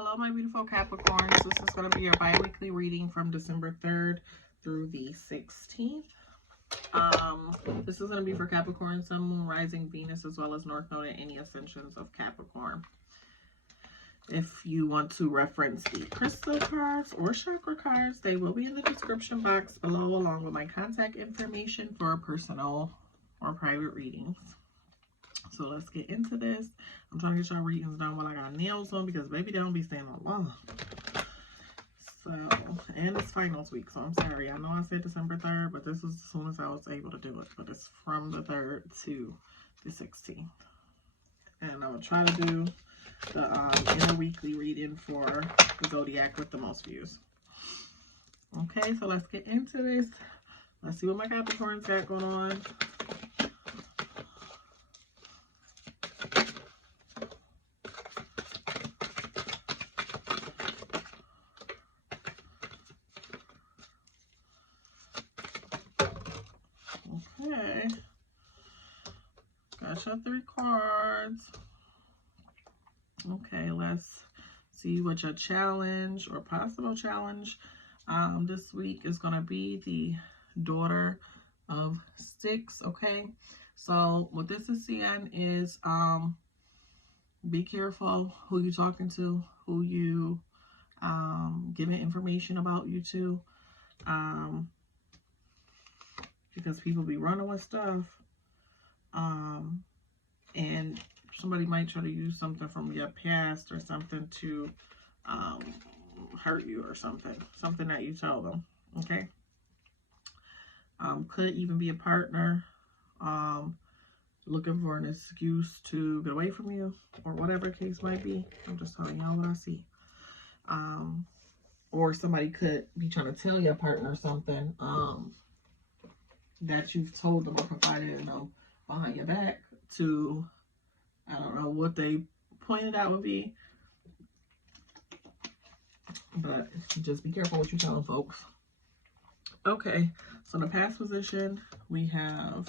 Hello, my beautiful Capricorns. This is going to be your bi-weekly reading from December 3rd through the 16th. This is going to be for Capricorn, Sun, Moon, Rising, Venus, as well as North Node and any ascensions of Capricorn. If you want to reference the crystal cards or chakra cards, they will be in the description box below, along with my contact information for personal or private readings. So let's get into this. I'm trying to get y'all readings done while I got nails on because baby, they don't be staying long. So, and it's finals week, so I'm sorry. I know I said December 3rd, but this is as soon as I was able to do it. But it's from the 3rd to the 16th. And I'm going to try to do the inner weekly reading for the zodiac with the most views. Okay, so let's get into this. Let's see what my Capricorns got going on. Okay, got your 3 cards. Okay, let's see what your challenge or possible challenge this week is going to be. The Daughter of 6. Okay, so what this is saying is be careful who you're talking to, who you giving information about you to, because people be running with stuff, and somebody might try to use something from your past or something to hurt you or something that you tell them. Okay, could even be a partner looking for an excuse to get away from you, or whatever the case might be. I'm just telling y'all what I see. Or somebody could be trying to tell your partner something that you've told them or confided in them behind your back to, I don't know what they pointed out would be, but just be careful what you tell them, folks. Okay, so in the past position, we have,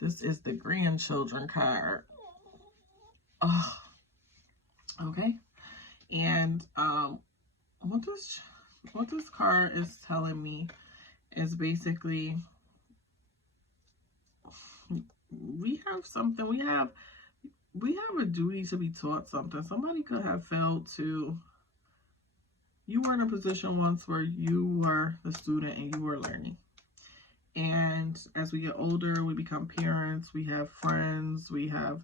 this is the grandchildren card. Oh, okay, and what this card is telling me is basically we have something, we have a duty to be taught something. Somebody could have failed to, you were in a position once where you were the student and you were learning. And as we get older, we become parents, we have friends, we have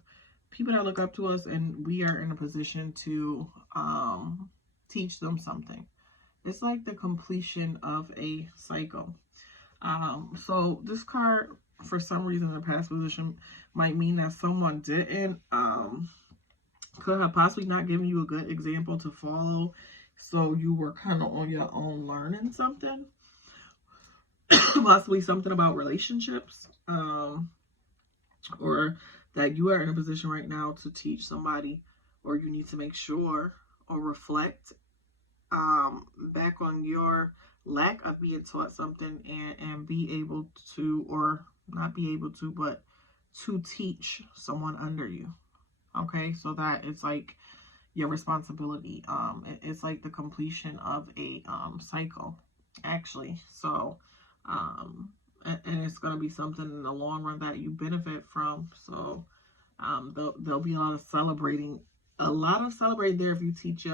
people that look up to us, and we are in a position to teach them something. It's like the completion of a cycle. So this card, for some reason in the past position, might mean that someone didn't, could have possibly not given you a good example to follow. So you were kind of on your own learning something. Possibly something about relationships. Or that you are in a position right now to teach somebody, or you need to make sure or reflect back on your lack of being taught something, and be able to, or not be able to, but to teach someone under you. Okay, so that it's like your responsibility. It's like the completion of a cycle, actually. So and it's going to be something in the long run that you benefit from. So there'll be a lot of celebrating there if you teach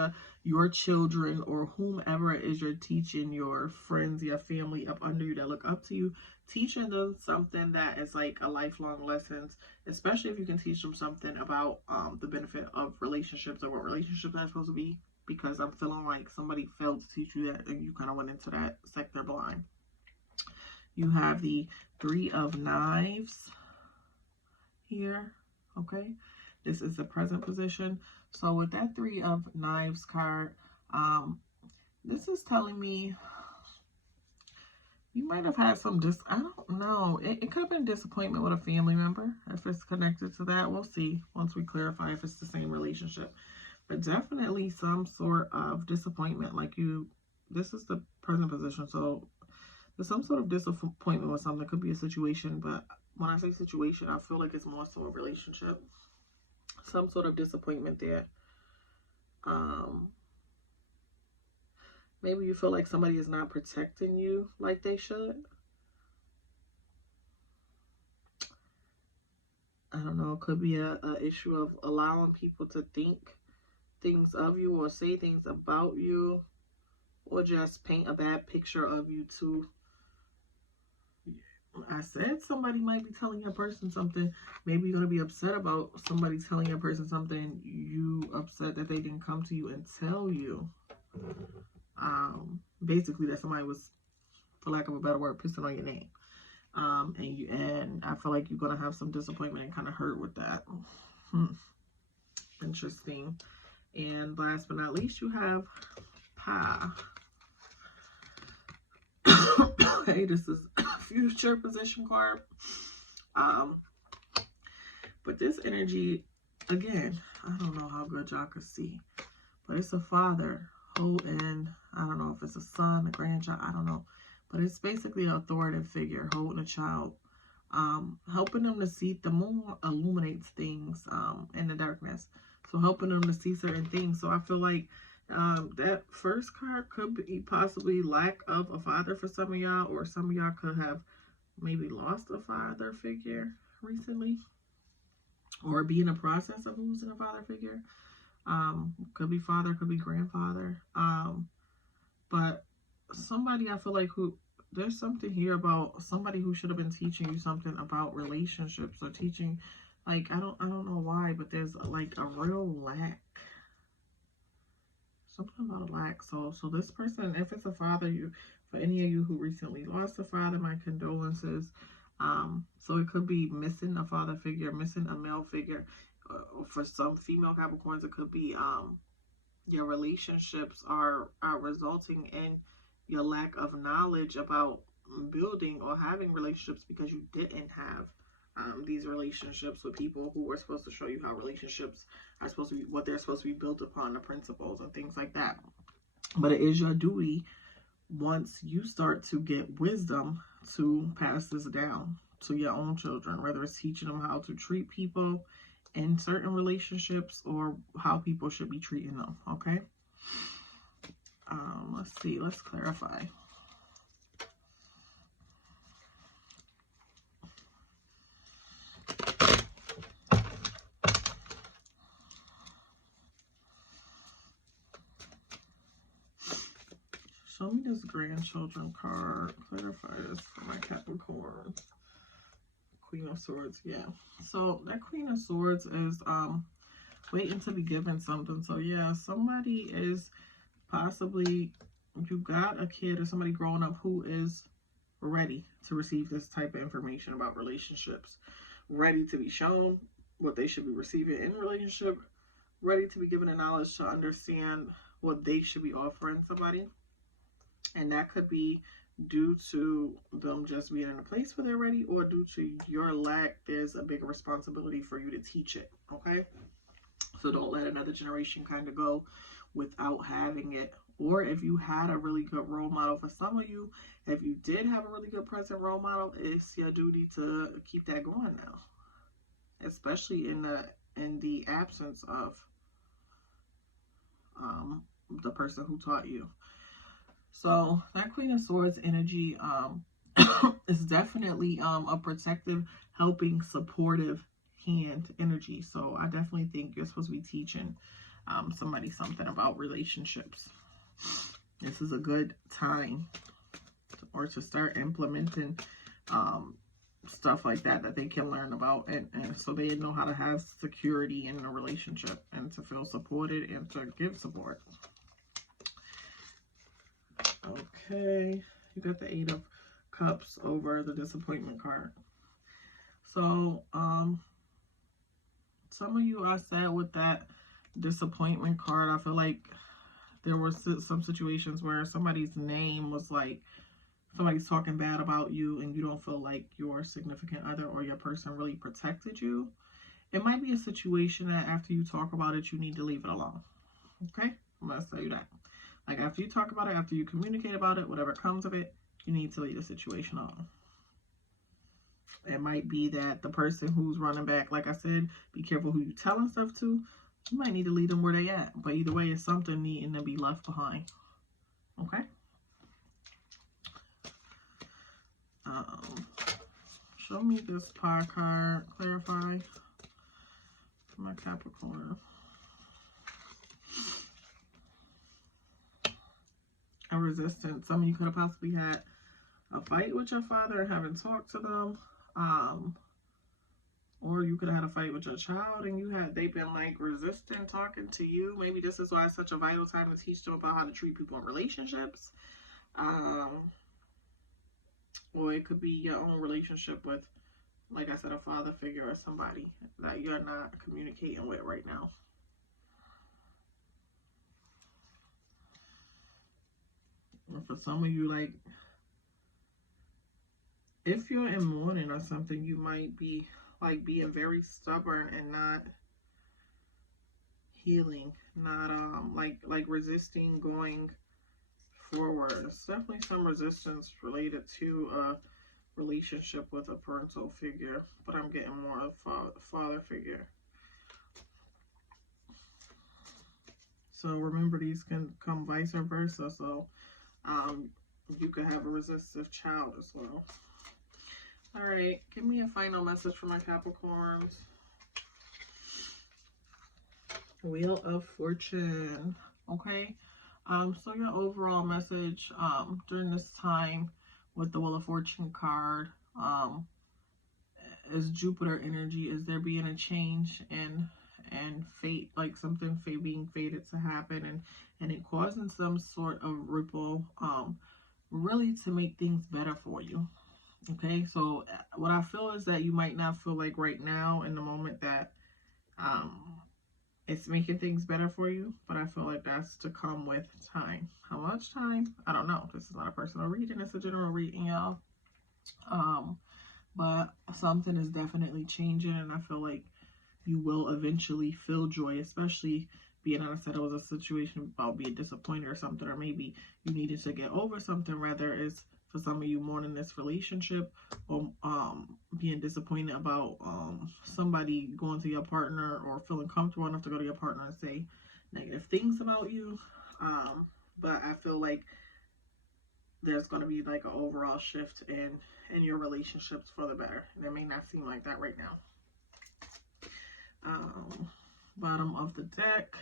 your children, or whomever it is you're teaching, your friends, your family up under you that look up to you, teaching them something that is like a lifelong lesson, especially if you can teach them something about the benefit of relationships, or what relationships are supposed to be, because I'm feeling like somebody failed to teach you that and you kind of went into that sector blind. You have the 3 of Knives here. Okay, this is the present position. So with that 3 of Knives card, this is telling me you might have had some I don't know. It could have been disappointment with a family member. If it's connected to that, we'll see once we clarify if it's the same relationship. But definitely some sort of disappointment. Like this is the present position. So there's some sort of disappointment with something. It could be a situation, but when I say situation, I feel like it's more so a relationship. some sort of disappointment there. Maybe you feel like somebody is not protecting you like they should. I don't know. It could be a issue of allowing people to think things of you or say things about you, or just paint a bad picture of you too. I said somebody might be telling your person something. Maybe you're going to be upset about somebody telling your person something. You upset that they didn't come to you and tell you. Basically that somebody was, for lack of a better word, pissing on your name. And I feel like you're going to have some disappointment and kind of hurt with that. Interesting. And last but not least, you have Pa. Okay, this is future position card. But this energy, again, I don't know how good y'all can see, but it's a father holding, I don't know if it's a son, a grandchild, I don't know, but it's basically an authoritative figure holding a child, helping them to see. The moon illuminates things in the darkness, so helping them to see certain things. So I feel like that first card could be possibly lack of a father for some of y'all, or some of y'all could have maybe lost a father figure recently, or be in the process of losing a father figure. Could be father, could be grandfather. But somebody, I feel like, who, there's something here about somebody who should have been teaching you something about relationships, or teaching, like, I don't know why, but there's like a real lack. Something about a lack. So this person, if it's a father, for any of you who recently lost a father, my condolences. So it could be missing a father figure, missing a male figure. For some female Capricorns, it could be your relationships are resulting in your lack of knowledge about building or having relationships, because you didn't have these relationships with people who were supposed to show you how relationships are supposed to be, what they're supposed to be built upon, the principles and things like that. But it is your duty, once you start to get wisdom, to pass this down to your own children, whether it's teaching them how to treat people in certain relationships, or how people should be treating them. Okay. Let's see. Let's clarify. Show me this grandchildren card. Clarify this for my Capricorn. Queen of Swords. Yeah. So that Queen of Swords is waiting to be given something. So yeah, somebody is possibly, you got a kid or somebody growing up who is ready to receive this type of information about relationships, ready to be shown what they should be receiving in relationship, ready to be given the knowledge to understand what they should be offering somebody. And that could be due to them just being in a place where they're ready, or due to your lack. There's a bigger responsibility for you to teach it. Okay. So don't let another generation kind of go without having it. Or if you had a really good role model, for some of you, if you did have a really good present role model, it's your duty to keep that going now, especially in the absence of the person who taught you. So that Queen of Swords energy is definitely a protective, helping, supportive hand energy. So I definitely think you're supposed to be teaching somebody something about relationships. This is a good time to start implementing stuff like that they can learn about, and so they know how to have security in a relationship, and to feel supported, and to give support. Okay, you got the 8 of Cups over the Disappointment card. So some of you are sad with that Disappointment card. I feel like there were some situations where somebody's name was like, somebody's talking bad about you, and you don't feel like your significant other or your person really protected you. It might be a situation that after you talk about it, you need to leave it alone. Okay? I'm going to tell you that. Like, after you talk about it, after you communicate about it, whatever comes of it, you need to leave the situation alone. It might be that the person who's running back, like I said, be careful who you telling stuff to. You might need to leave them where they at. But either way, it's something needing to be left behind. Okay? Show me this pie card. Clarify for my Capricorn. A resistance. Some of you could have possibly had a fight with your father and haven't talked to them. Or you could have had a fight with your child and they've been like resistant talking to you. Maybe this is why it's such a vital time to teach them about how to treat people in relationships. Or it could be your own relationship with, like I said, a father figure or somebody that you're not communicating with right now. And for some of you, like, if you're in mourning or something, you might be like being very stubborn and not healing, not like resisting going forward. There's definitely some resistance related to a relationship with a parental figure, but I'm getting more of a father figure. So remember, these can come vice versa. So you could have a resistive child as well. All right, give me a final message for my Capricorns. Wheel of Fortune. Okay. So your overall message during this time with the Wheel of Fortune card is Jupiter energy. Is there being a change and fate, like something being fated to happen and it causing some sort of ripple really to make things better for you. Okay, so what I feel is that you might not feel like right now in the moment that it's making things better for you, but I feel like that's to come with time. How much time? I don't know. This is not a personal reading. It's a general reading, y'all. But something is definitely changing, and I feel like you will eventually feel joy, especially being honest that it was a situation about being disappointed or something, or maybe you needed to get over something, rather it's for some of you mourning this relationship or being disappointed about somebody going to your partner or feeling comfortable enough to go to your partner and say negative things about you. But I feel like there's going to be like an overall shift in your relationships for the better. And it may not seem like that right now. Bottom of the deck.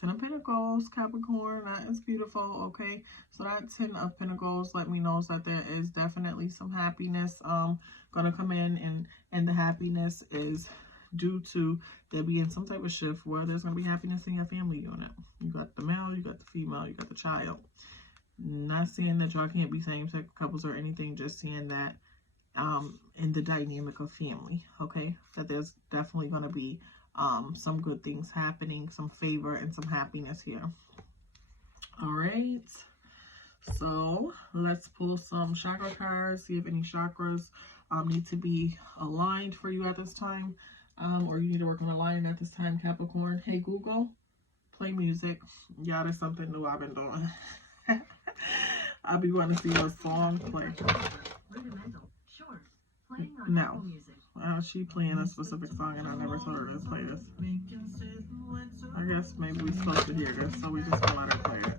10 of Pentacles, Capricorn, that is beautiful, okay? So that 10 of Pentacles let me know that there is definitely some happiness gonna come in, and the happiness is due to there being some type of shift where there's gonna be happiness in your family unit. You got the male, you got the female, you got the child. Not saying that y'all can't be same-sex couples or anything, just saying that in the dynamic of family, okay? That there's definitely gonna be some good things happening, some favor and some happiness here. All right, so let's pull some chakra cards, see if any chakras need to be aligned for you at this time, or you need to work on aligning at this time, Capricorn. Hey Google, play music. Yeah, that's something new I've been doing. I'll be wanting to see what song play. No. She playing a specific song and I never told her to play this. I guess maybe we're supposed to hear this, so we just gonna let her play it.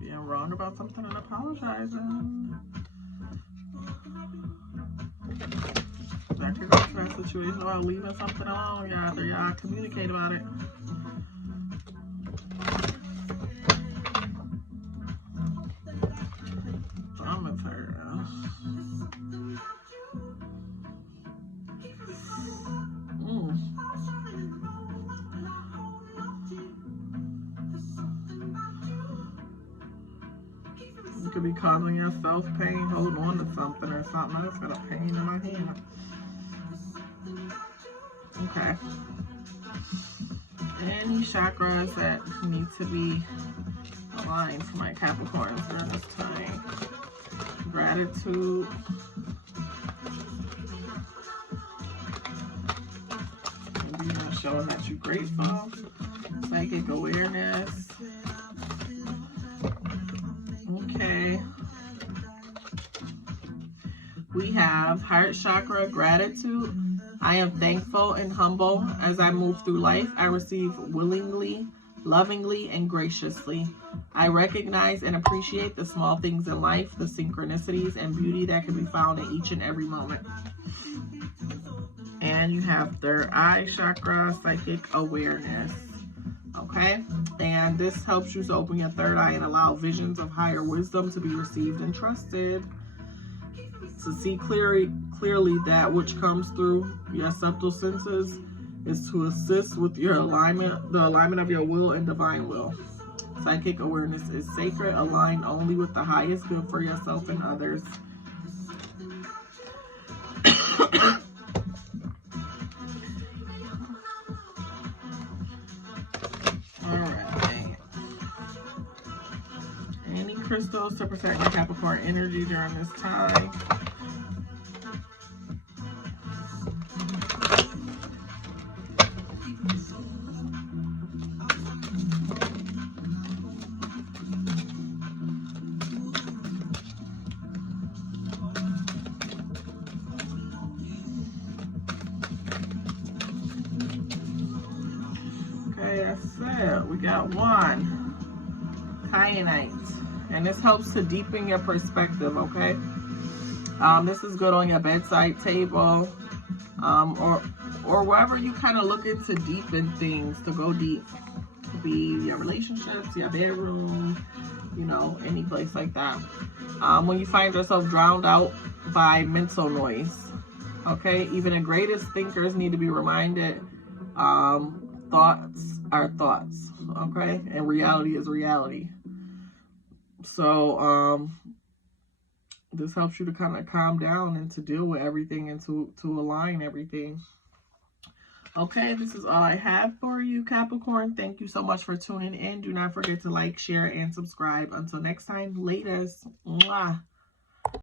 Being wrong about something and apologizing. That could go to that situation about leaving something alone. Y'all communicate about it. You could be causing yourself pain, hold on to something or something. I just got a pain in my hand. Okay. Any chakras that need to be aligned for my Capricorns during this time? Gratitude. Maybe you're not showing that you're grateful. psychic awareness. Okay. We have heart chakra, gratitude. I am thankful and humble as I move through life. I receive willingly, lovingly, and graciously. I recognize and appreciate the small things in life, the synchronicities and beauty that can be found in each and every moment. And you have third eye chakra, psychic awareness. Okay, and this helps you to open your third eye and allow visions of higher wisdom to be received and trusted. To see clearly that which comes through your subtle senses is to assist with your alignment, the alignment of your will and divine will. Psychic awareness is sacred, aligned only with the highest good for yourself and others. Alright. Any crystals to protect the Capricorn energy during this time? We got one, kyanite, and this helps to deepen your perspective. Okay, this is good on your bedside table, or wherever you kind of look into deepen things, to go deep. It could be your relationships, your bedroom, you know, any place like that. When you find yourself drowned out by mental noise, okay, even the greatest thinkers need to be reminded. Thoughts are thoughts, okay, and reality is reality. So this helps you to kind of calm down and to deal with everything and to align everything. Okay, this is all I have for you, Capricorn. Thank you so much for tuning in. Do not forget to like, share, and subscribe. Until next time, latest. Mwah.